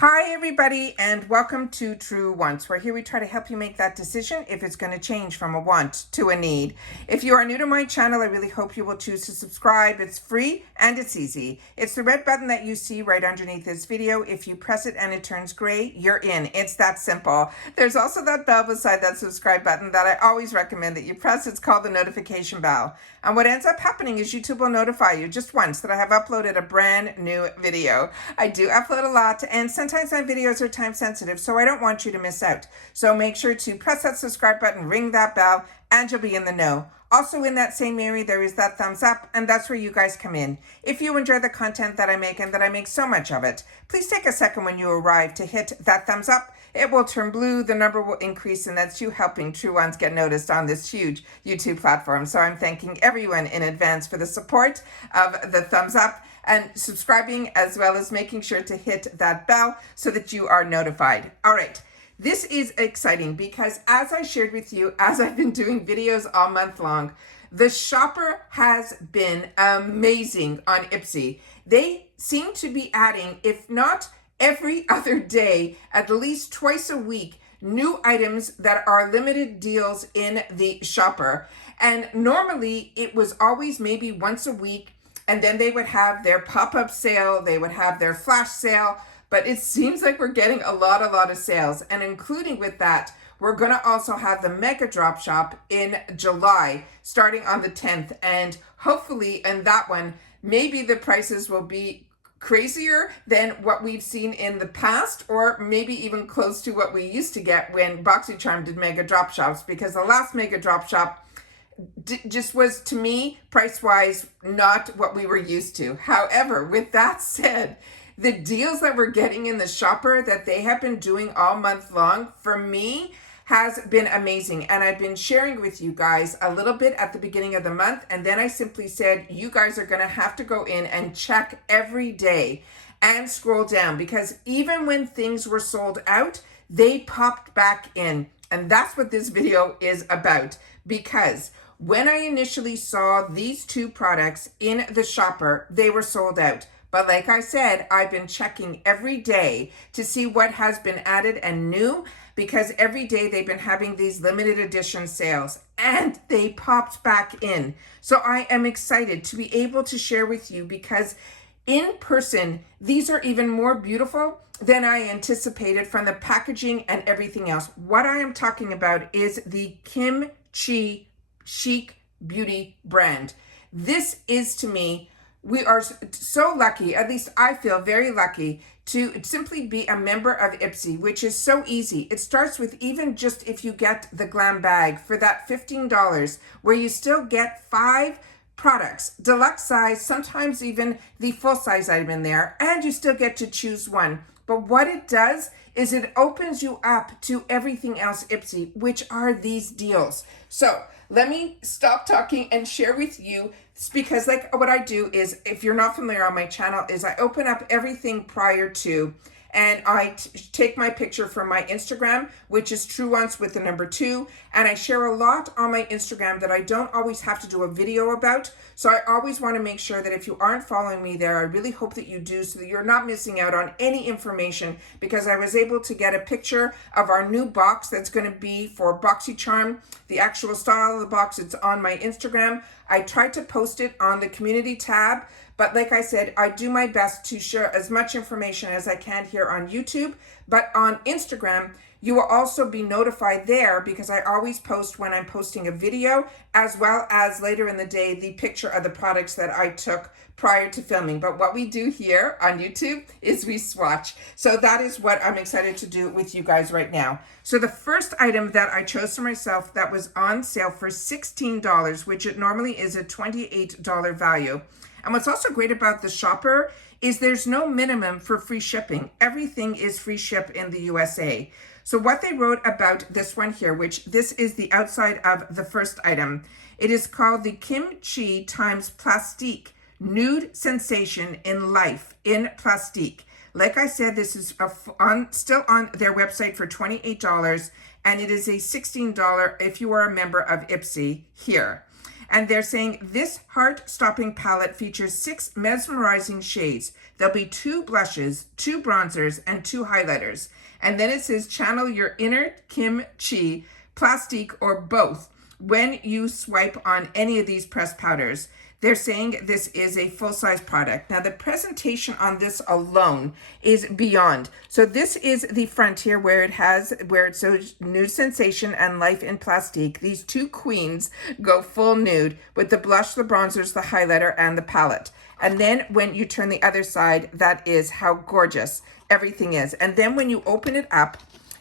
Hi everybody and welcome to True Wants, where here we try to help you make that decision if it's going to change from a want to a need. If you are new to my channel, I really hope you will choose to subscribe. It's free and it's easy. It's the red button that you see right underneath this video. If you press it and it turns gray, you're in. It's that simple. There's also that bell beside that subscribe button that I always recommend that you press. It's called the notification bell. And what ends up happening is YouTube will notify you just once that I have uploaded a brand new video. I do upload a lot, and sometimes my videos are time sensitive, so I don't want you to miss out. So make sure to press that subscribe button, ring that bell, and you'll be in the know. Also in that same area, there is that thumbs up, and that's where you guys come in. If you enjoy the content that I make and that I make so much of it, please take a second when you arrive to hit that thumbs up. It will turn blue, the number will increase, and that's you helping True Ones get noticed on this huge YouTube platform. So I'm thanking everyone in advance for the support of the thumbs up and subscribing, as well as making sure to hit that bell so that you are notified. All right. This is exciting because, as I shared with you, as I've been doing videos all month long, the shopper has been amazing on IPSY. They seem to be adding, if not every other day, at least twice a week, new items that are limited deals in the shopper. And normally it was always maybe once a week, and then they would have their pop-up sale, they would have their flash sale, but it seems like we're getting a lot of sales. And including with that, we're going to also have the mega drop shop in July, starting on the 10th. And hopefully in that one, maybe the prices will be crazier than what we've seen in the past, or maybe even close to what we used to get when BoxyCharm did mega drop shops, because the last mega drop shop just was, to me, price-wise, not what we were used to. However, with that said, the deals that we're getting in the shopper that they have been doing all month long, for me, has been amazing. And I've been sharing with you guys a little bit at the beginning of the month. And then I simply said, you guys are going to have to go in and check every day and scroll down, because even when things were sold out, they popped back in. And that's what this video is about, because when I initially saw these two products in the shopper, they were sold out. But like I said, I've been checking every day to see what has been added and new, because every day they've been having these limited edition sales and they popped back in. So I am excited to be able to share with you, because in person, these are even more beautiful than I anticipated from the packaging and everything else. What I am talking about is the KIMCHI Chic Beauty brand. This is, to me, we are so lucky, at least I feel very lucky, to simply be a member of IPSY, which is so easy. It starts with, even just if you get the glam bag for that $15, where you still get 5 products, deluxe size, sometimes even the full size item in there, and you still get to choose one. But what it does is it opens you up to everything else IPSY, which are these deals. So let me stop talking and share with you, because like what I do is, if you're not familiar on my channel, is I open up everything prior to, and I take my picture from my Instagram, which is True Ones with the number 2. And I share a lot on my Instagram that I don't always have to do a video about. So I always want to make sure that if you aren't following me there, I really hope that you do, so that you're not missing out on any information, because I was able to get a picture of our new box that's going to be for BoxyCharm. The actual style of the box, it's on my Instagram. I tried to post it on the community tab, but like I said, I do my best to share as much information as I can here on YouTube. But on Instagram, you will also be notified there, because I always post when I'm posting a video, as well as later in the day, the picture of the products that I took prior to filming. But what we do here on YouTube is we swatch. So that is what I'm excited to do with you guys right now. So the first item that I chose for myself that was on sale for $16, which it normally is a $28 value. And what's also great about the shopper is there's no minimum for free shipping. Everything is free ship in the USA. So what they wrote about this one here, which this is the outside of the first item, it is called the KIMCHI times Plastique Nude Sensation in Life in Plastique. Like I said, this is still on their website for $28, and it is a $16 if you are a member of IPSY here. And they're saying this heart-stopping palette features 6 mesmerizing shades. There'll be 2 blushes, 2 bronzers, and 2 highlighters. And then it says channel your inner kimchi, Plastique, or both when you swipe on any of these pressed powders. They're saying this is a full-size product. Now, the presentation on this alone is beyond. So this is the front here where it shows nude sensation and life in Plastique. These 2 queens go full nude with the blush, the bronzers, the highlighter, and the palette. And then when you turn the other side, that is how gorgeous everything is. And then when you open it up,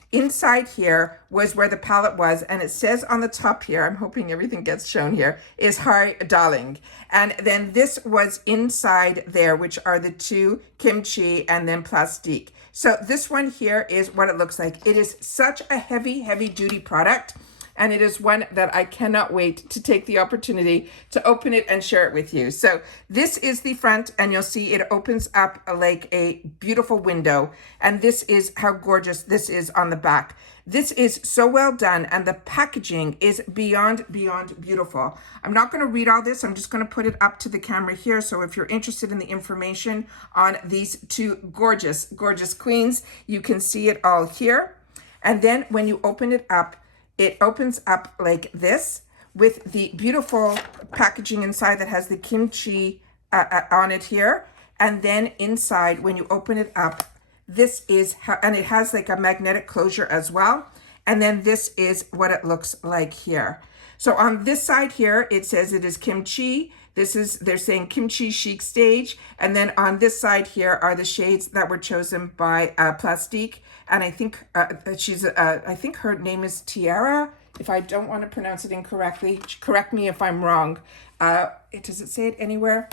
inside here was where the palette was, and it says on the top here, I'm hoping everything gets shown here, is Hi Darling. And then this was inside there, which are the 2 kimchi and then Plastique. So this one here is what it looks like. It is such a heavy, heavy duty product. And it is one that I cannot wait to take the opportunity to open it and share it with you. So this is the front, and you'll see it opens up like a beautiful window. And this is how gorgeous this is on the back. This is so well done, and the packaging is beyond beautiful. I'm not going to read all this. I'm just going to put it up to the camera here. So if you're interested in the information on these 2 gorgeous queens, you can see it all here. And then when you open it up, it opens up like this with the beautiful packaging inside that has the kimchi on it here. And then inside, when you open it up, this is how, and it has like a magnetic closure as well. And then this is what it looks like here. So on this side here, it says it is kimchi. They're saying kimchi chic stage. And then on this side here are the shades that were chosen by Plastique. And I think I think her name is Tiara. If I don't want to pronounce it incorrectly, correct me if I'm wrong. Does it say it anywhere?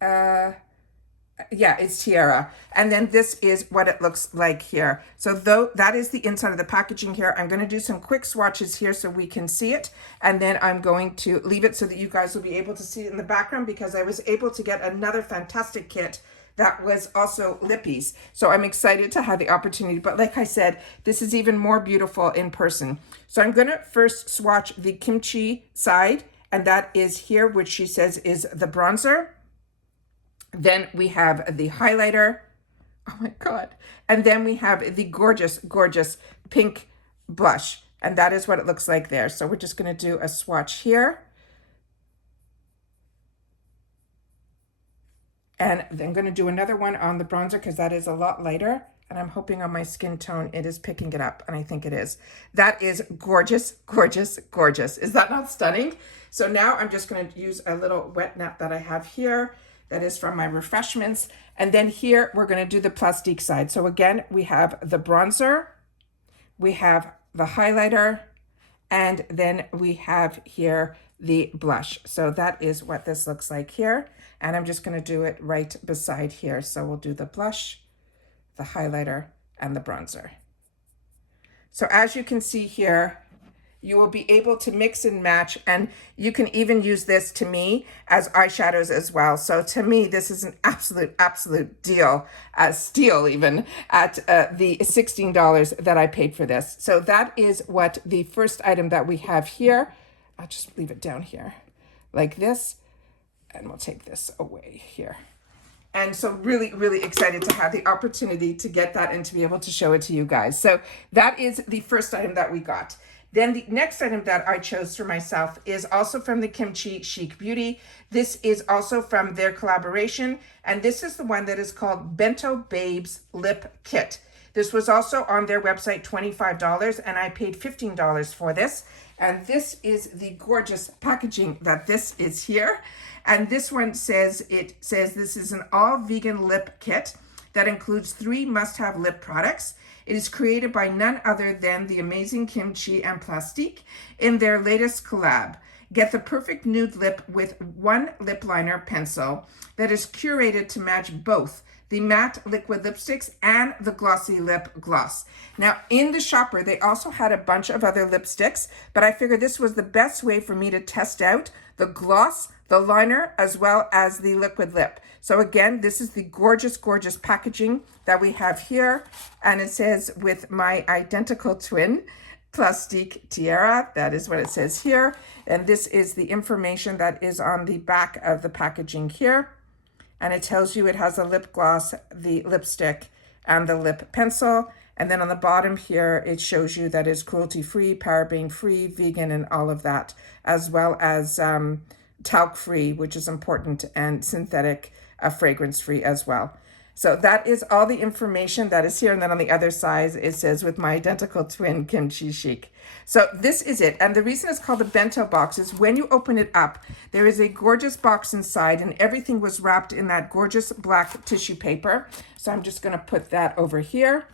Yeah, it's Tiara. And then this is what it looks like here. So that is the inside of the packaging here. I'm going to do some quick swatches here so we can see it. And then I'm going to leave it so that you guys will be able to see it in the background, because I was able to get another fantastic kit that was also lippies. So I'm excited to have the opportunity. But like I said, this is even more beautiful in person. So I'm going to first swatch the kimchi side. And that is here, which she says is the bronzer. Then we have the highlighter. Oh my God. And then we have the gorgeous pink blush. And that is what it looks like there. So we're just going to do a swatch here. And then I'm going to do another one on the bronzer because that is a lot lighter. And I'm hoping on my skin tone it is picking it up. And I think it is. That is gorgeous. Is that not stunning? So now I'm just going to use a little wet nap that I have here. That is from my refreshments. And then here we're going to do the Plastique side. So again, we have the bronzer. We have the highlighter. And then we have here the blush. So that is what this looks like here. And I'm just going to do it right beside here. So we'll do the blush, the highlighter, and the bronzer. So as you can see here, you will be able to mix and match, and you can even use this to me as eyeshadows as well. So to me, this is an absolute deal, steal even at the $16 that I paid for this. So that is what the first item that we have here. I'll just leave it down here like this, and we'll take this away here. And so really excited to have the opportunity to get that and to be able to show it to you guys. So that is the first item that we got. Then the next item that I chose for myself is also from the Kimchi Chic Beauty. This is also from their collaboration, and this is the one that is called Bento Babes Lip Kit. This was also on their website, $25, and I paid $15 for this. And this is the gorgeous packaging that this is here. And this one says, this is an all vegan lip kit that includes 3 must-have lip products. It is created by none other than the amazing Kimchi and Plastique in their latest collab. Get the perfect nude lip with 1 lip liner pencil that is curated to match both the matte liquid lipsticks and the glossy lip gloss. Now in the shopper, they also had a bunch of other lipsticks, but I figured this was the best way for me to test out the gloss, the liner, as well as the liquid lip. So again, this is the gorgeous packaging that we have here. And it says with my identical twin. Plastique tiara. That is what it says here. And this is the information that is on the back of the packaging here. And it tells you it has a lip gloss, the lipstick, and the lip pencil. And then on the bottom here, it shows you that it's cruelty-free, paraben-free, vegan, and all of that, as well as talc-free, which is important, and synthetic fragrance-free as well. So that is all the information that is here. And then on the other side, it says, with my identical twin, Kimchi Chic. So this is it. And the reason it's called a bento box is when you open it up, there is a gorgeous box inside, and everything was wrapped in that gorgeous black tissue paper. So I'm just going to put that over here.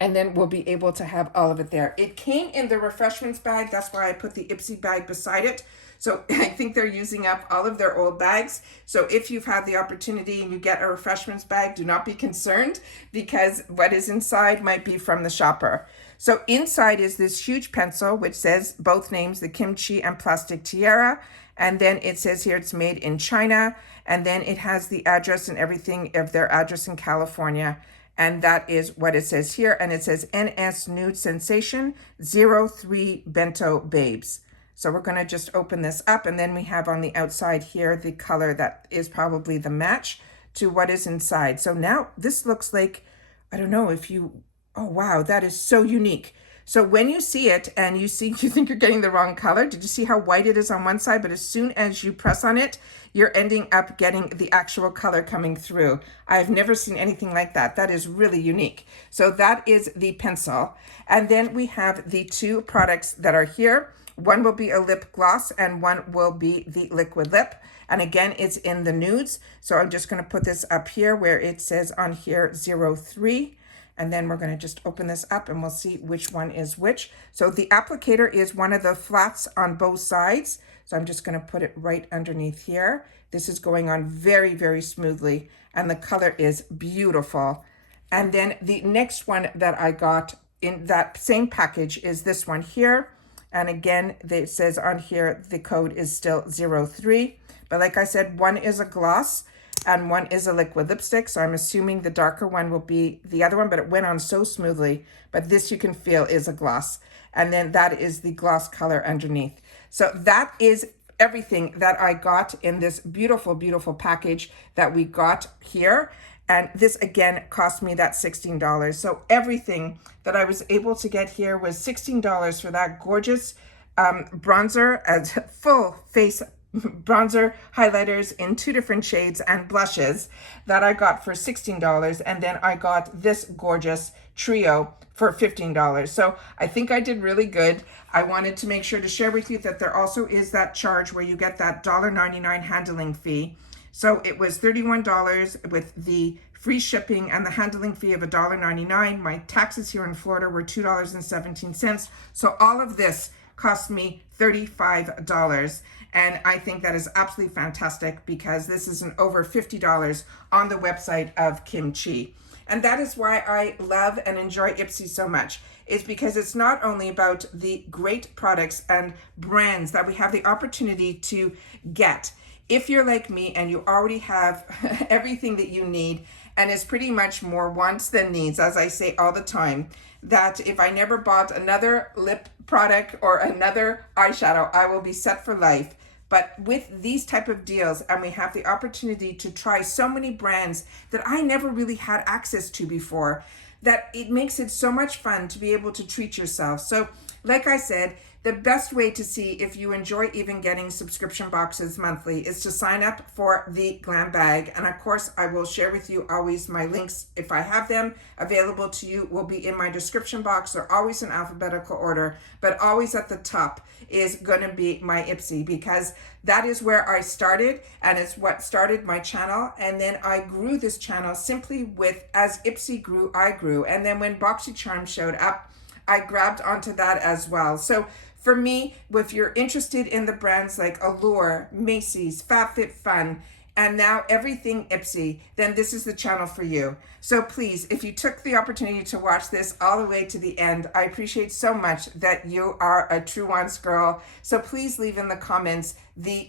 And then we'll be able to have all of it there. It came in the refreshments bag. That's why I put the IPSY bag beside it. So I think they're using up all of their old bags. So if you've had the opportunity and you get a refreshments bag, do not be concerned, because what is inside might be from the shopper. So inside is this huge pencil, which says both names, the Kimchi and Plastique Tiara. And then it says here it's made in China. And then it has the address and everything of their address in California. And that is what it says here. And it says NS Nude Sensation 03 Bento Babes. So we're going to just open this up, and then we have on the outside here the color that is probably the match to what is inside. So now this looks like, I don't know if you, oh wow, that is so unique. So when you see it and you think you're getting the wrong color, did you see how white it is on one side? But as soon as you press on it, you're ending up getting the actual color coming through. I've never seen anything like that. That is really unique. So that is the pencil. And then we have the two products that are here. One will be a lip gloss and one will be the liquid lip. And again, it's in the nudes. So I'm just going to put this up here where it says on here 03. And then we're going to just open this up and we'll see which one is which. So the applicator is one of the flats on both sides. So I'm just going to put it right underneath here. This is going on very, very smoothly. And the color is beautiful. And then the next one that I got in that same package is this one here. And again, it says on here, the code is still 03. But like I said, one is a gloss and one is a liquid lipstick. So I'm assuming the darker one will be the other one, but it went on so smoothly. But this you can feel is a gloss. And then that is the gloss color underneath. So that is everything that I got in this beautiful, beautiful package that we got here. And this, again, cost me that $16. So everything that I was able to get here was $16 for that gorgeous bronzer, as full face bronzer, highlighters in 2 different shades, and blushes that I got for $16. And then I got this gorgeous trio for $15. So I think I did really good. I wanted to make sure to share with you that there also is that charge where you get that $1.99 handling fee. So it was $31 with the free shipping and the handling fee of $1.99. My taxes here in Florida were $2.17. So all of this cost me $35. And I think that is absolutely fantastic, because this is an over $50 on the website of KIMCHI. And that is why I love and enjoy IPSY so much. It's because it's not only about the great products and brands that we have the opportunity to get. If you're like me and you already have everything that you need, and it's pretty much more wants than needs, as I say all the time, that if I never bought another lip product or another eyeshadow, I will be set for life. But with these type of deals, and we have the opportunity to try so many brands that I never really had access to before, that it makes it so much fun to be able to treat yourself. So like I said, the best way to see if you enjoy even getting subscription boxes monthly is to sign up for the Glam Bag. And of course, I will share with you always my links, if I have them available to you, will be in my description box. They're always in alphabetical order, but always at the top is going to be my IPSY, because that is where I started, and it's what started my channel. And then I grew this channel simply with, as IPSY grew, I grew. And then when BoxyCharm showed up, I grabbed onto that as well. So for me, if you're interested in the brands like Allure, Macy's, FabFitFun, and now everything IPSY, then this is the channel for you. So please, if you took the opportunity to watch this all the way to the end, I appreciate so much that you are a True Once girl. So please leave in the comments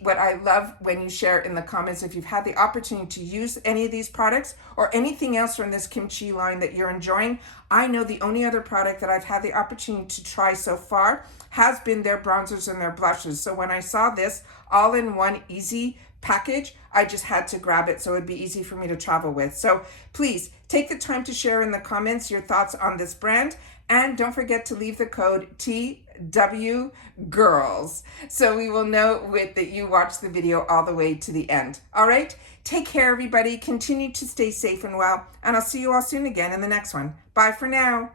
what I love when you share in the comments if you've had the opportunity to use any of these products or anything else from this KIMCHI line that you're enjoying. I know the only other product that I've had the opportunity to try so far has been their bronzers and their blushes. So when I saw this all-in-one easy package, I just had to grab it so it'd be easy for me to travel with. So please take the time to share in the comments your thoughts on this brand, and don't forget to leave the code TW Girls so we will know that you watched the video all the way to the end. All right, take care everybody, continue to stay safe and well, and I'll see you all soon again in the next one. Bye for now.